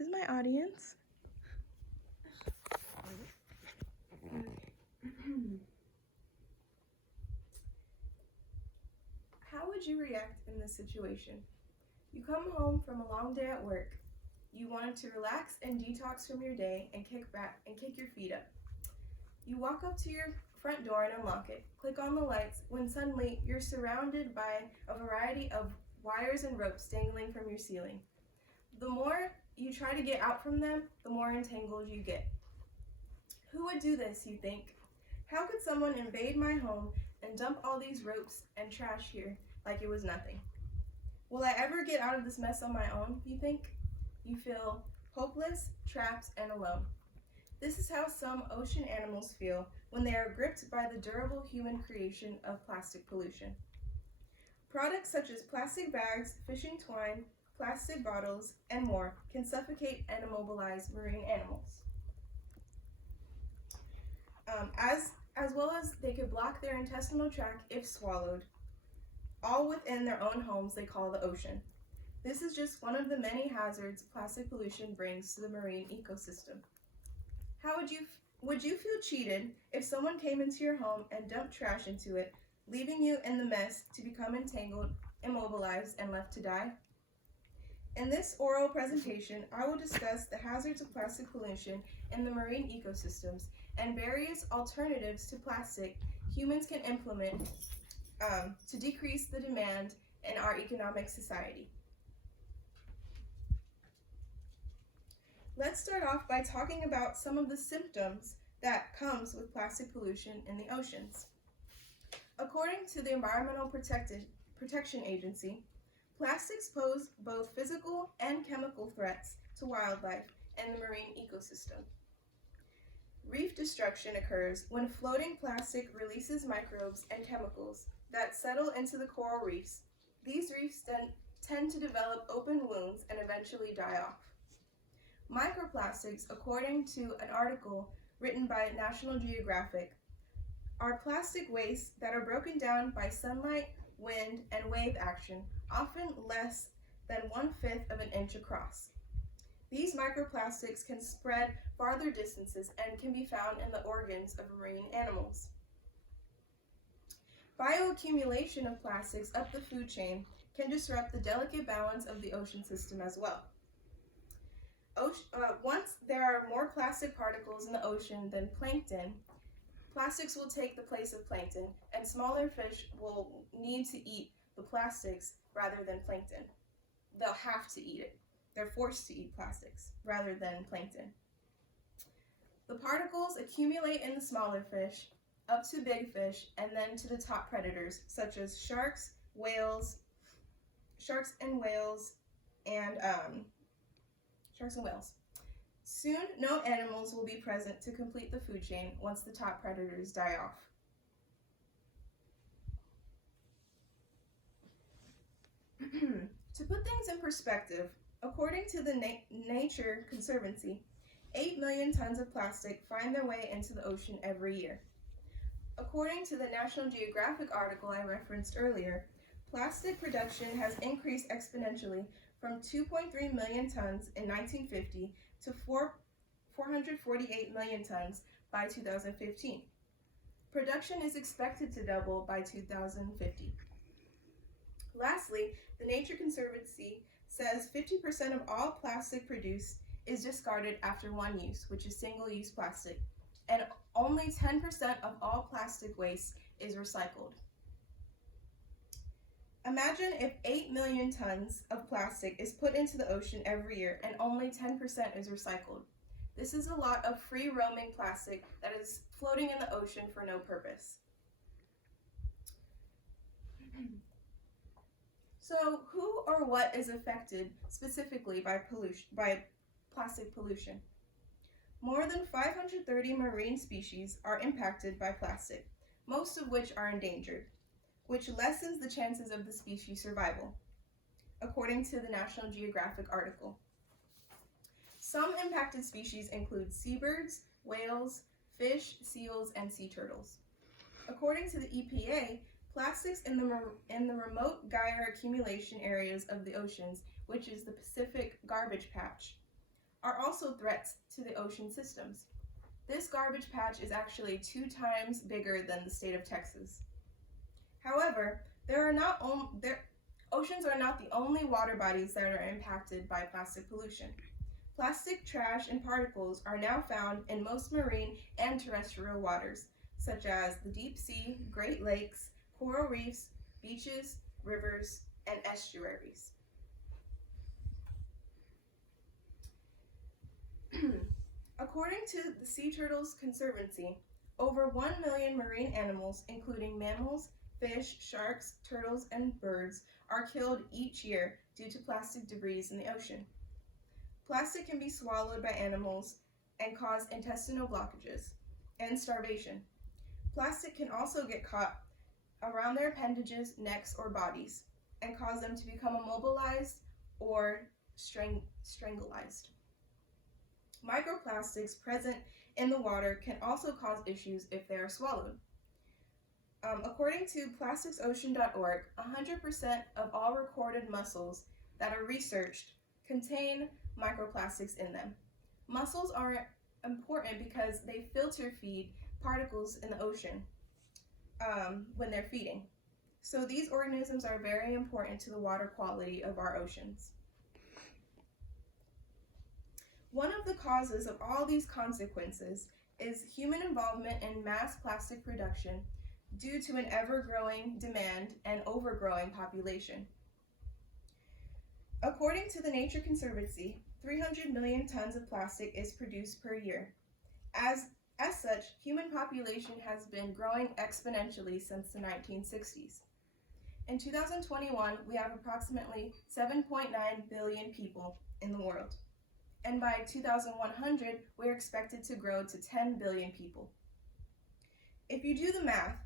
This is my audience. How would you react in this situation? You come home from a long day at work. You wanted to relax and detox from your day and kick back and kick your feet up. You walk up to your front door and unlock it, click on the lights, when suddenly you're surrounded by a variety of wires and ropes dangling from your ceiling. The more you try to get out from them, the more entangled you get. Who would do this, you think? How could someone invade my home and dump all these ropes and trash here like it was nothing? Will I ever get out of this mess on my own, you think? You feel hopeless, trapped, and alone. This is how some ocean animals feel when they are gripped by the durable human creation of plastic pollution. Products such as plastic bags, fishing twine, plastic bottles, and more can suffocate and immobilize marine animals. As well as they could block their intestinal tract if swallowed, all within their own homes they call the ocean. This is just one of the many hazards plastic pollution brings to the marine ecosystem. How would you feel cheated if someone came into your home and dumped trash into it, leaving you in the mess to become entangled, immobilized, and left to die? In this oral presentation, I will discuss the hazards of plastic pollution in the marine ecosystems and various alternatives to plastic humans can implement to decrease the demand in our economic society. Let's start off by talking about some of the symptoms that comes with plastic pollution in the oceans. According to the Environmental Protection Agency, plastics pose both physical and chemical threats to wildlife and the marine ecosystem. Reef destruction occurs when floating plastic releases microbes and chemicals that settle into the coral reefs. These reefs tend to develop open wounds and eventually die off. Microplastics, according to an article written by National Geographic, are plastic wastes that are broken down by sunlight, wind, and wave action, often less than 1/5 of an inch across. These microplastics can spread farther distances and can be found in the organs of marine animals. Bioaccumulation of plastics up the food chain can disrupt the delicate balance of the ocean system as well. Once there are more plastic particles in the ocean than plankton, plastics will take the place of plankton, and smaller fish will need to eat the plastics rather than plankton. They'll have to eat it. They're forced to eat plastics rather than plankton. The particles accumulate in the smaller fish, up to big fish, and then to the top predators, such as sharks and whales, Soon, no animals will be present to complete the food chain once the top predators die off. To put things in perspective, according to the Nature Conservancy, 8 million tons of plastic find their way into the ocean every year. According to the National Geographic article I referenced earlier, plastic production has increased exponentially from 2.3 million tons in 1950 to 448 million tons by 2015. Production is expected to double by 2050. Lastly, the Nature Conservancy says 50% of all plastic produced is discarded after one use, which is single-use plastic, and only 10% of all plastic waste is recycled. Imagine if 8 million tons of plastic is put into the ocean every year and only 10% is recycled. This is a lot of free-roaming plastic that is floating in the ocean for no purpose. So, who or what is affected specifically by plastic pollution? More than 530 marine species are impacted by plastic, most of which are endangered, which lessens the chances of the species' survival, according to the National Geographic article. Some impacted species include seabirds, whales, fish, seals, and sea turtles. According to the EPA, plastics in the remote gyre accumulation areas of the oceans, which is the Pacific garbage patch, are also threats to the ocean systems. This garbage patch is actually 2 times bigger than the state of Texas. However, oceans are not the only water bodies that are impacted by plastic pollution. Plastic trash and particles are now found in most marine and terrestrial waters, such as the deep sea, Great Lakes, coral reefs, beaches, rivers, and estuaries. According to the Sea Turtles Conservancy, over 1 million marine animals, including mammals, fish, sharks, turtles, and birds, are killed each year due to plastic debris in the ocean. Plastic can be swallowed by animals and cause intestinal blockages and starvation. Plastic can also get caught around their appendages, necks, or bodies and cause them to become immobilized or strangulized. Microplastics present in the water can also cause issues if they are swallowed. According to plasticsocean.org, 100% of all recorded mussels that are researched contain microplastics in them. Mussels are important because they filter feed particles in the ocean when they're feeding. So these organisms are very important to the water quality of our oceans. One of the causes of all these consequences is human involvement in mass plastic production due to an ever-growing demand and overgrowing population. According to the Nature Conservancy, 300 million tons of plastic is produced per year. As such, human population has been growing exponentially since the 1960s. In 2021, we have approximately 7.9 billion people in the world. And by 2100, we're expected to grow to 10 billion people. If you do the math,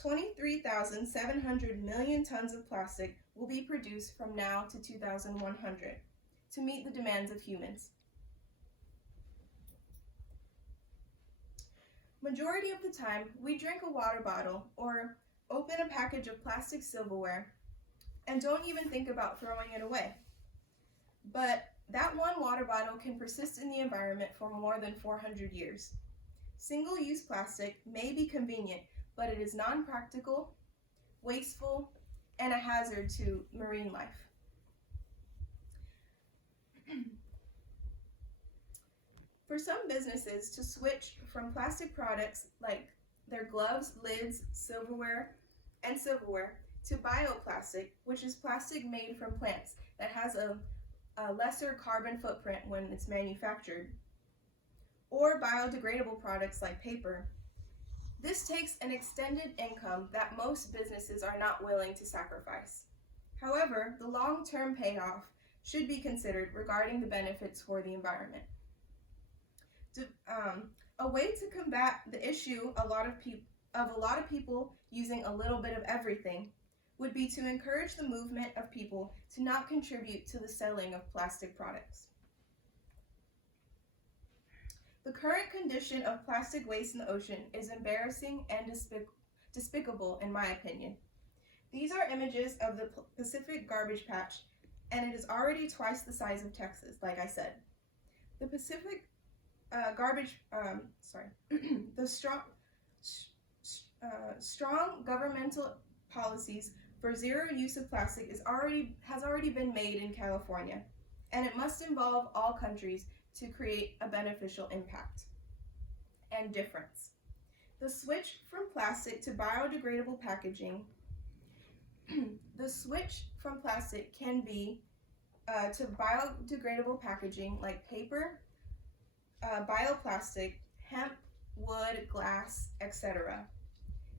23,700 million tons of plastic will be produced from now to 2100 to meet the demands of humans. Majority of the time, we drink a water bottle or open a package of plastic silverware and don't even think about throwing it away. But that one water bottle can persist in the environment for more than 400 years. Single-use plastic may be convenient, but it is non-practical, wasteful, and a hazard to marine life. For some businesses to switch from plastic products like their gloves, lids, silverware, to bioplastic, which is plastic made from plants that has a lesser carbon footprint when it's manufactured, or biodegradable products like paper, this takes an extended income that most businesses are not willing to sacrifice. However, the long-term payoff should be considered regarding the benefits for the environment. A way to combat the issue of a lot of people using a little bit of everything would be to encourage the movement of people to not contribute to the selling of plastic products. The current condition of plastic waste in the ocean is embarrassing and despicable in my opinion. These are images of the Pacific garbage patch, and it is already twice the size of Texas, like I said. The Pacific the strong governmental policies for zero use of plastic has already been made in California, and it must involve all countries to create a beneficial impact and difference. The switch from plastic to biodegradable packaging, can be to biodegradable packaging like paper, bioplastic, hemp, wood, glass, etc.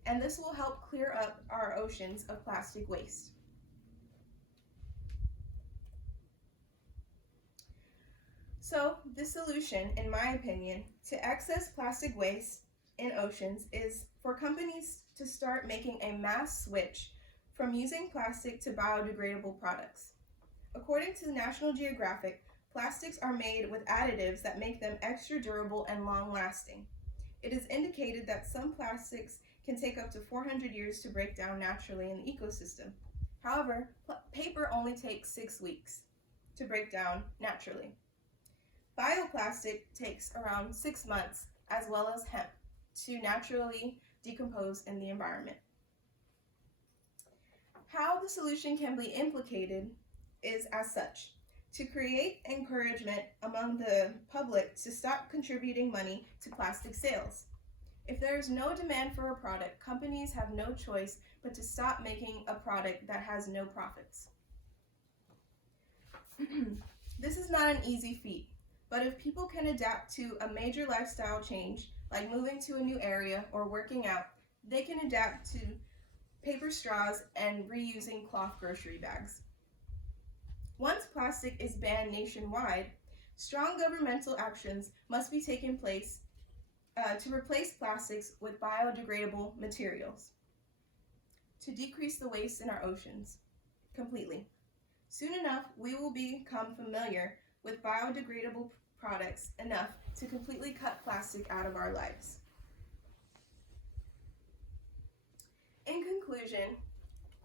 And this will help clear up our oceans of plastic waste. So, the solution, in my opinion, to excess plastic waste in oceans is for companies to start making a mass switch from using plastic to biodegradable products. According to the National Geographic, plastics are made with additives that make them extra durable and long-lasting. It is indicated that some plastics can take up to 400 years to break down naturally in the ecosystem. However, paper only takes 6 weeks to break down naturally. Bioplastic takes around 6 months, as well as hemp, to naturally decompose in the environment. How the solution can be implicated is as such: to create encouragement among the public to stop contributing money to plastic sales. If there is no demand for a product, companies have no choice but to stop making a product that has no profits. This is not an easy feat, but if people can adapt to a major lifestyle change, like moving to a new area or working out, they can adapt to paper straws and reusing cloth grocery bags. Once plastic is banned nationwide, strong governmental actions must be taken place to replace plastics with biodegradable materials, to decrease the waste in our oceans completely. Soon enough, we will become familiar with biodegradable products enough to completely cut plastic out of our lives. In conclusion,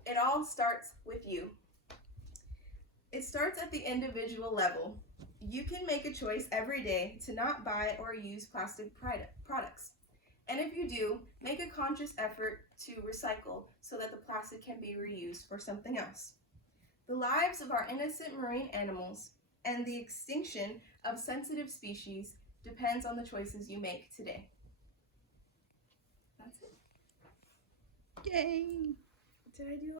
it all starts with you. It starts at the individual level. You can make a choice every day to not buy or use plastic products. And if you do, make a conscious effort to recycle so that the plastic can be reused for something else. The lives of our innocent marine animals and the extinction of sensitive species depends on the choices you make today. That's it. Yay! Did I do